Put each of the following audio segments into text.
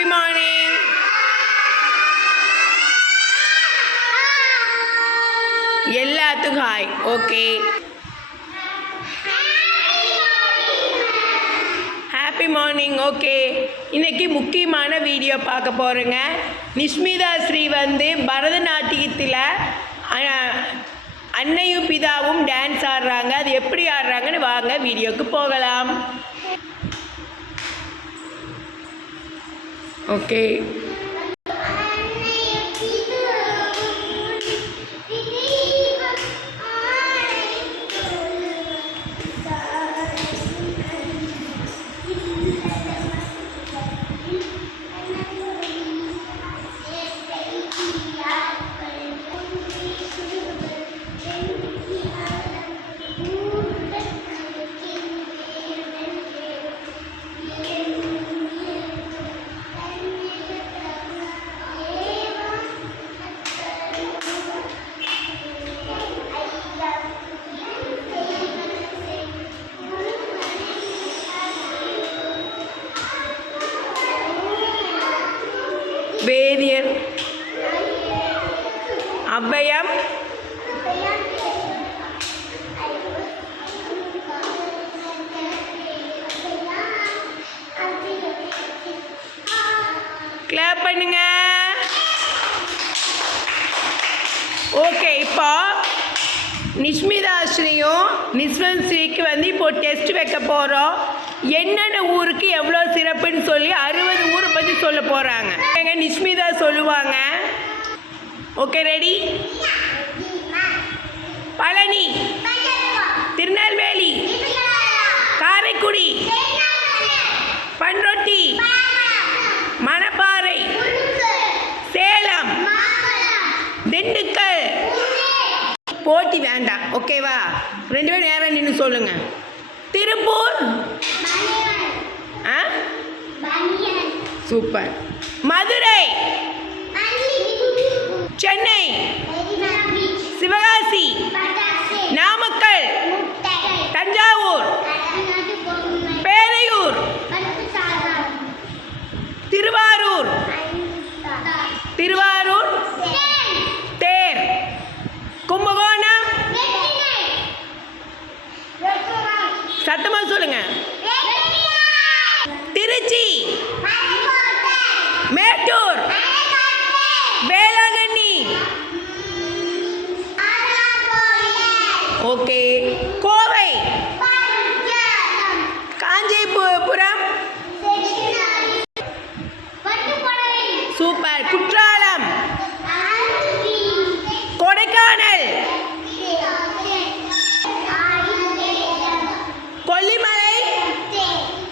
Happy morning எல்லாத்துக்கும் hi okay happy morning okay இன்னைக்கு முக்கியமான வீடியோ பார்க்க போகிறேங்க நிஷ்மிதா ஸ்ரீ வந்து பரதநாட்டியத்தில் அன்னையும் பிதாவும் டான்ஸ் ஆடுறாங்க. அது எப்படி ஆடுறாங்கன்னு வாங்க வீடியோக்கு போகலாம். ஓகே அபயம்? கிளப் பண்ணுங்க. ஓகே இப்போ நிஷ்மிதா ஸ்ரீயும் நிஸ்வன் ஸ்ரீக்கு வந்து இப்போ டெஸ்ட் வைக்க போகிறோம் என்னென்ன ஊருக்கு எவ்வளோ சிறப்புன்னு சொல்லி அறுபது ஊரை பற்றி சொல்ல போகிறாங்க எங்கள் நிஷ்மிதா சொல்லுவாங்க. Okay ready Palani. Tirunelveli. Karaikudi. Panruti. Manapparai. Salem. Dindigul. போட்டி வேண்டாம். ஓகேவா ரெண்டு பேரும் நேரம் நின்று சொல்லுங்க. திருப்பூர். ஆ? சூப்பர். மதுரை. சென்னை சிவகாசி நாமக்கல் தஞ்சாவூர் பேரையூர் திருவாரூர் திருவாரூர் தேர் கும்பகோணம் சத்தமாக சொல்லுங்க. திருச்சி சூப்பர். குற்றாலம். கொடைக்கானல். கொல்லிமலை.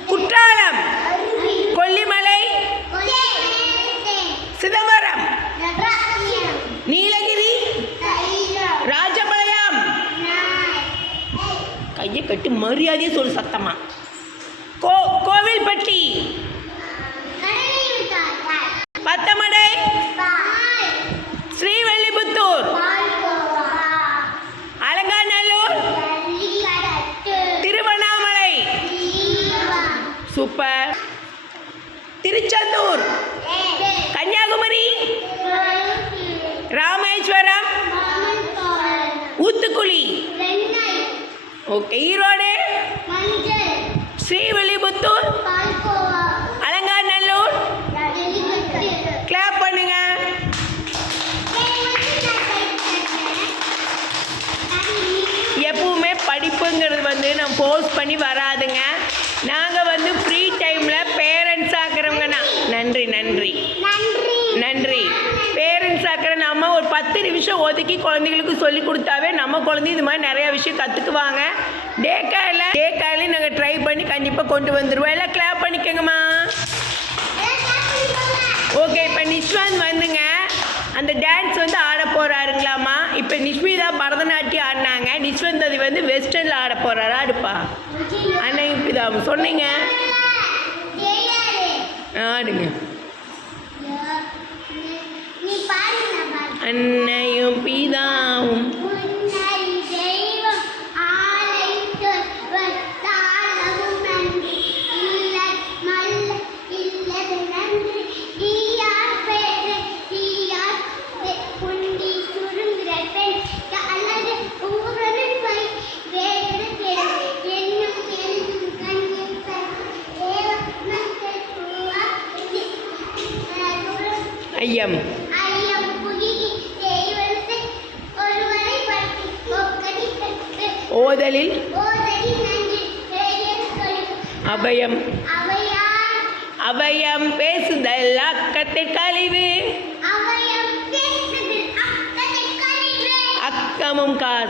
குற்றாலம். கொல்லிமலை. சிதம்பரம். நீலகிரி. ராஜபாளையம். கையை கட்டி மரியாதையை சொல்லு சத்தமா. கோ Kovilpatti Pathamadai Srivilliputhur Alanganallur Tiruvannamalai super. Tiruchendur. Kanyakumari. Rameswaram. Oothukuli okay Erode. Srivilliputhur. Alanganallur. Clap பண்ணுங்க. எப்பவுமே படிப்புங்கிறது வந்து நம்ம போஸ்ட் பண்ணி வராதுங்க நாங்கள் வந்து ஃப்ரீ டைமில் பேரண்ட்ஸ் ஆக்குறவங்கண்ணா நன்றி நன்றி நன்றி பேரண்ட்ஸ் ஆக்கிற நம்ம ஒரு பத்து ஒதுக்கி குழந்தைங்களுக்கு சொல்லி கொடுத்தாவே நம்ம குழந்தை இது மாதிரி நிறைய விஷயம் கற்றுக்குவாங்க டே கேரில் டே கேர்லையும் நாங்கள் ட்ரை பண்ணி கண்டிப்பாக கொண்டு வந்துடுவோம் எல்லாம் கிளாப் பண்ணிக்கோங்கம்மா. ஓகே இப்போ நிஷ்வாந்த் வந்துங்க. அந்த டான்ஸ் வந்து ஆட போகிறாருங்களாம்மா இப்போ நிஷ்மிதா பரதநாட்டியம் ஆடினாங்க. நிஷ்வந்த் அது வந்து வெஸ்டர்னில் ஆட போகிறாரு ஆடுப்பா. அன்னைக்கு இதா சொன்னீங்க. ஆடுங்க. நீ ஐயம். ஓதலில் அபயம். அபயம். பேசுதல் அக்கத்தை கழிவு. அக்கமும் கா